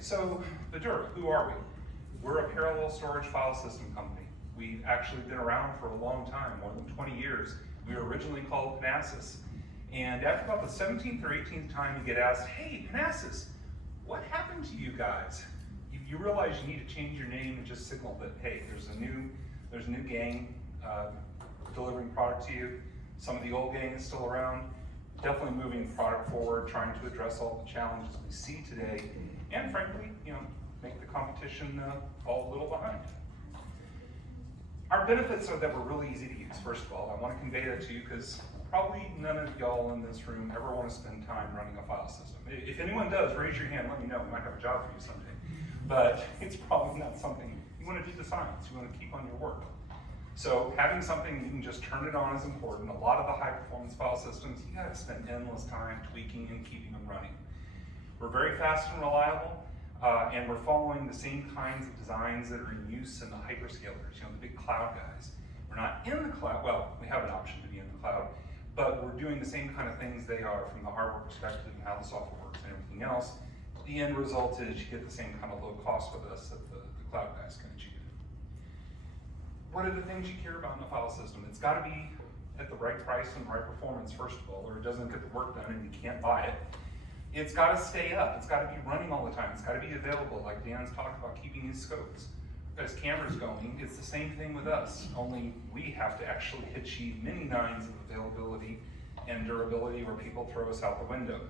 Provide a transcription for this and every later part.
so VDURA, who are we? We're a parallel storage file system company. We've actually been around for a long time, more than 20 years. We were originally called Panasys. And after about the 17th or 18th time you get asked, hey, Panasys, what happened to you guys? You realize you need to change your name and just signal that, hey, there's a new gang delivering product to you. Some of the old gang is still around. Definitely moving the product forward, trying to address all the challenges we see today, and frankly, make the competition fall a little behind. Our benefits are that we're really easy to use, first of all. I want to convey that to you because probably none of y'all in this room ever want to spend time running a file system. If anyone does, raise your hand, let me know. We might have a job for you someday. But it's probably not something, you want to do the science, you want to keep on your work. So having something you can just turn it on is important. A lot of the high performance file systems, you gotta spend endless time tweaking and keeping them running. We're very fast and reliable, and we're following the same kinds of designs that are in use in the hyperscalers, the big cloud guys. We're not in the cloud, well, we have an option to be in the cloud, but we're doing the same kind of things they are from the hardware perspective and how the software works and everything else. The end result is you get the same kind of low cost with us that the cloud guys can achieve. What are the things you care about in the file system? It's got to be at the right price and right performance, first of all, or it doesn't get the work done and you can't buy it. It's got to stay up. It's got to be running all the time. It's got to be available, like Dan's talked about keeping his scopes. As cameras going, it's the same thing with us, only we have to actually achieve many nines of availability and durability where people throw us out the window.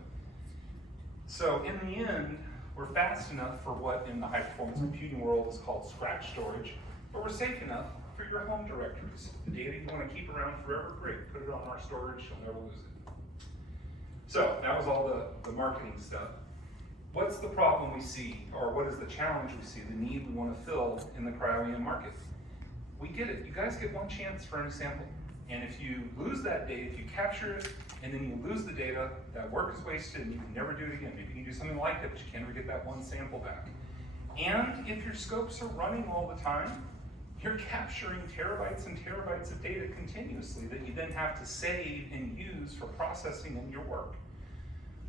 So in the end, we're fast enough for what in the high performance computing world is called scratch storage, but we're safe enough for your home directories. The data you want to keep around forever, great, put it on our storage, you'll never lose it. So that was all the marketing stuff. What's the problem we see, or what is the challenge we see, the need we want to fill in the CryoEM market? We get it, you guys get one chance for an sample. And if you lose that data, if you capture it, and then you lose the data, that work is wasted and you can never do it again. Maybe you can do something like it, but you can't ever get that one sample back. And if your scopes are running all the time, you're capturing terabytes and terabytes of data continuously that you then have to save and use for processing in your work.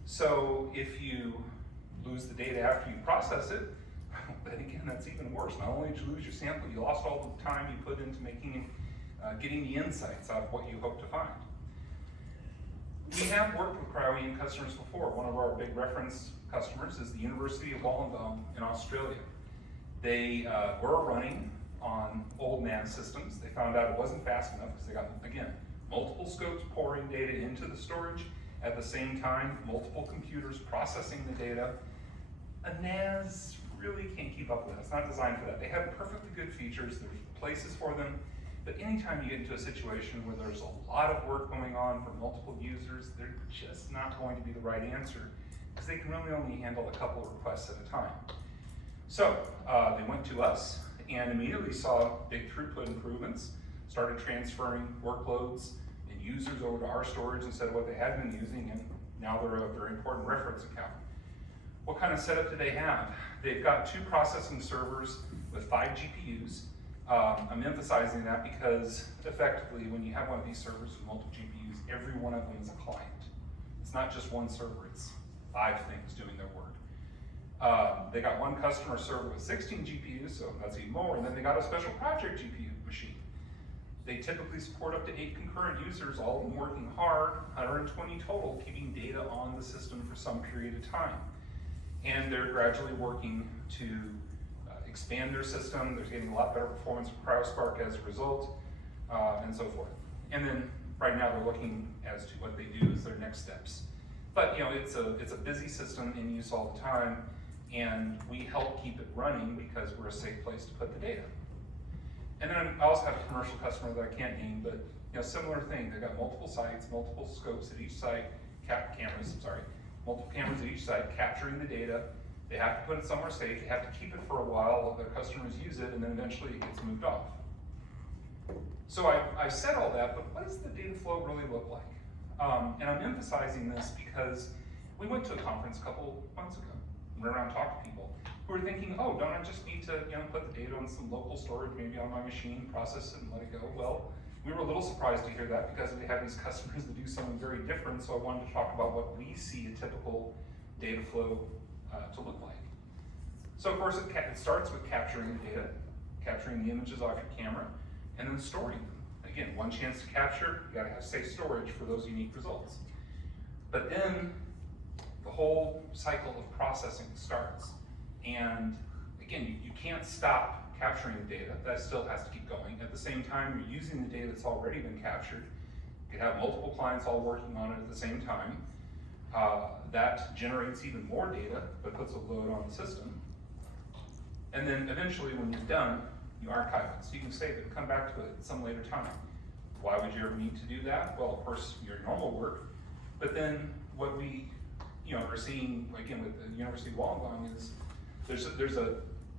So if you lose the data after you process it, then again, that's even worse. Not only did you lose your sample, you lost all the time you put into getting the insights out of what you hope to find. We have worked with CryoEM customers before. One of our big reference customers is the University of Wollongong in Australia. They were running on old NAS systems. They found out it wasn't fast enough because they got, again, multiple scopes pouring data into the storage at the same time, multiple computers processing the data. A NAS really can't keep up with that. It's not designed for that. They have perfectly good features. There's places for them. But anytime you get into a situation where there's a lot of work going on for multiple users, they're just not going to be the right answer because they can really only handle a couple of requests at a time. So they went to us and immediately saw big throughput improvements, started transferring workloads and users over to our storage instead of what they had been using, and now they're a very important reference account. What kind of setup do they have? They've got 2 processing servers with 5 GPUs. I'm emphasizing that because effectively when you have one of these servers with multiple GPUs, every one of them is a client. It's not just one server, it's 5 things doing their work. They got one customer server with 16 GPUs, so that's even more, and then they got a special project GPU machine. They typically support up to 8 concurrent users, all of them working hard, 120 total, keeping data on the system for some period of time. And they're gradually working to expand their system. They're getting a lot better performance from CryoSpark as a result, and so forth. And then right now they're looking as to what they do as their next steps. But it's a busy system in use all the time, and we help keep it running because we're a safe place to put the data. And then I also have a commercial customer that I can't name, but similar thing. They've got multiple sites, multiple scopes at each site, multiple cameras at each site capturing the data. They have to put it somewhere safe. They have to keep it for a while while their customers use it, and then eventually it gets moved off. So I said all that, but what does the data flow really look like? And I'm emphasizing this because we went to a conference a couple months ago. We went around talking to people who were thinking, oh, don't I just need to put the data on some local storage, maybe on my machine, process it and let it go? Well, we were a little surprised to hear that because we have these customers that do something very different, so I wanted to talk about what we see a typical data flow to look like. So of course it starts with capturing the data, capturing the images off your camera, and then storing them. Again, one chance to capture, you gotta have safe storage for those unique results. But then the whole cycle of processing starts. And again, you can't stop capturing the data, that still has to keep going. At the same time, you're using the data that's already been captured. You have multiple clients all working on it at the same time. That generates even more data, but puts a load on the system. And then eventually when you're done, you archive it. So you can save it and come back to it at some later time. Why would you ever need to do that? Well, of course, your normal work. But then what we are seeing, again, with the University of Wollongong is there's a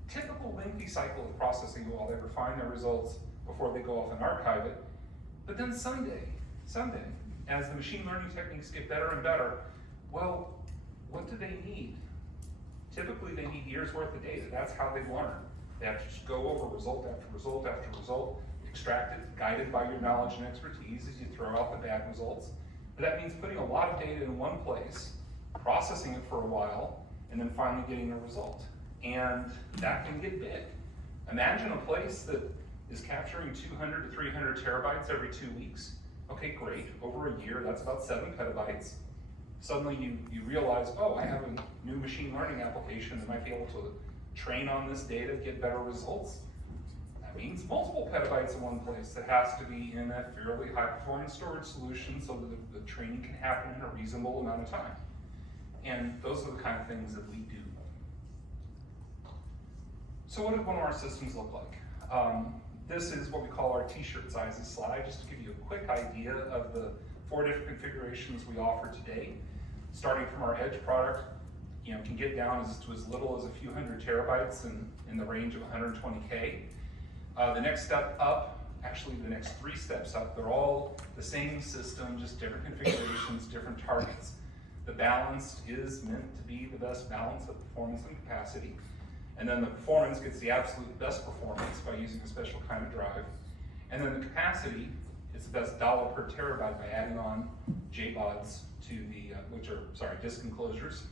typical lengthy cycle of processing while they refine their results before they go off and archive it. But then someday, as the machine learning techniques get better and better, well, what do they need? Typically, they need years worth of data. That's how they learn. They have to just go over result after result after result, extract it, guided by your knowledge and expertise as you throw out the bad results. But that means putting a lot of data in one place, processing it for a while, and then finally getting a result. And that can get big. Imagine a place that is capturing 200 to 300 terabytes every 2 weeks. Okay, great. Over a year, that's about 7 petabytes. Suddenly you realize, oh, I have a new machine learning application that might be able to train on this data, get better results. That means multiple petabytes in one place. That has to be in a fairly high performance storage solution so that the training can happen in a reasonable amount of time. And those are the kind of things that we do. So what does one of our systems look like? This is what we call our t-shirt sizes slide, just to give you a quick idea of the 4 different configurations we offer today. Starting from our Edge product, can get down to as little as a few hundred terabytes in the range of 120K. The next step up, actually the next 3 steps up, they're all the same system, just different configurations, different targets. The balance is meant to be the best balance of performance and capacity. And then the performance gets the absolute best performance by using a special kind of drive. And then the capacity, it's the best dollar per terabyte by adding on JBODs to the, disk enclosures.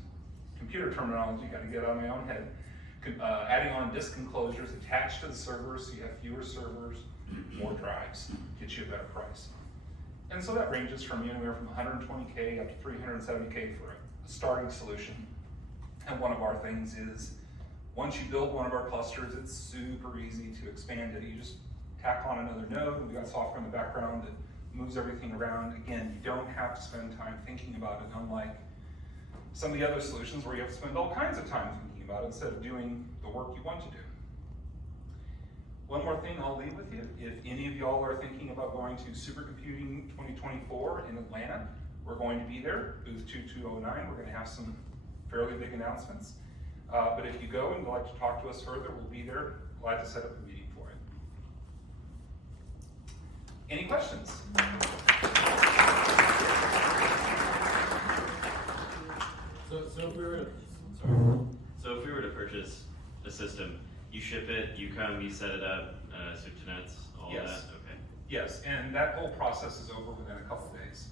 Computer terminology, got to get out of my own head. Adding on disk enclosures attached to the servers, so you have fewer servers, more drives, gets you a better price. And so that ranges from anywhere from 120K up to 370K for a starting solution. And one of our things is, once you build one of our clusters, it's super easy to expand it. You just tack on another node. We've got software in the background that moves everything around. Again, you don't have to spend time thinking about it, unlike some of the other solutions where you have to spend all kinds of time thinking about it instead of doing the work you want to do. One more thing I'll leave with you. If any of y'all are thinking about going to Supercomputing 2024 in Atlanta, we're going to be there, booth 2209. We're going to have some fairly big announcements. But if you go and would like to talk to us further, we'll be there. Glad to set up a meeting for it. Any questions? So if we were to purchase a system, you ship it, you come, you set it up, soup to nuts, all Yes. that? Okay. Yes, and that whole process is over within a couple of days.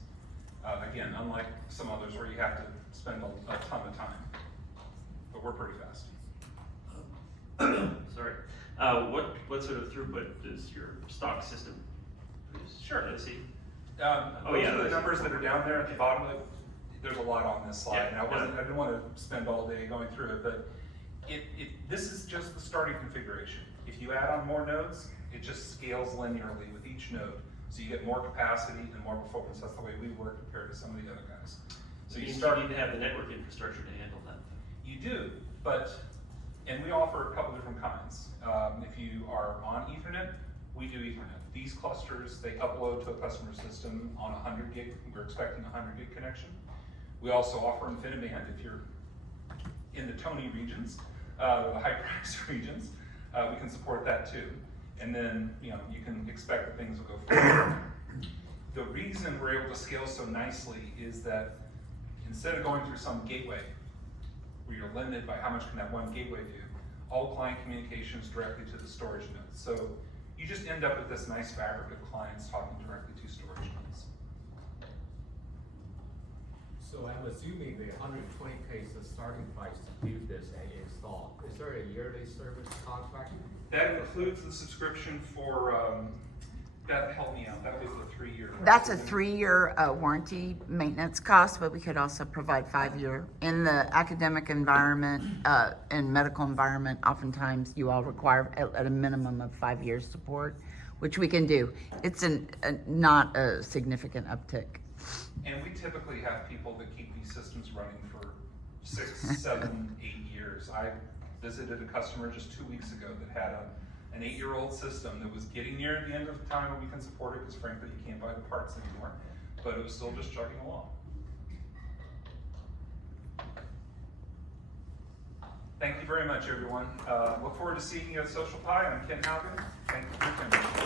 Again, unlike some others where you have to spend a ton of time. But we're pretty fast. Sorry. What sort of throughput does your stock system produce? Sure. Let's see. Those are the numbers that are down there at the bottom. There's a lot on this slide, and I didn't want to spend all day going through it, but this is just the starting configuration. If you add on more nodes, it just scales linearly with each node. So you get more capacity and more performance. That's the way we work compared to some of the other guys. So you need to have the network infrastructure to handle that. You do, and we offer a couple different kinds. If you are on Ethernet, we do Ethernet. These clusters, they upload to a customer system on 100 gig. We're expecting a 100 gig connection. We also offer InfiniBand if you're in the Tony regions, the high price regions. We can support that too. And then you can expect that things will go forward. The reason we're able to scale so nicely is that instead of going through some gateway where you're limited by how much can that one gateway do, all client communications directly to the storage nodes. So you just end up with this nice fabric of clients talking directly to storage nodes. So I'm assuming the 120K is the starting price to build this and install. Is there a yearly service contract? That includes the subscription for, Beth, help me out, that was the 3-year. That's a 3-year warranty maintenance cost, but we could also provide 5-year. In the academic environment, and medical environment, oftentimes you all require at a minimum of 5 years support, which we can do. It's not a significant uptick. And we typically have people that keep these systems running for 6, 7, 8 years. I visited a customer just 2 weeks ago that had an 8-year-old system that was getting near the end of the time when we can support it, because frankly, you can't buy the parts anymore, but it was still just chugging along. Thank you very much, everyone. Look forward to seeing you at Social Pie. I'm Ken Haugen. Thank you for attending.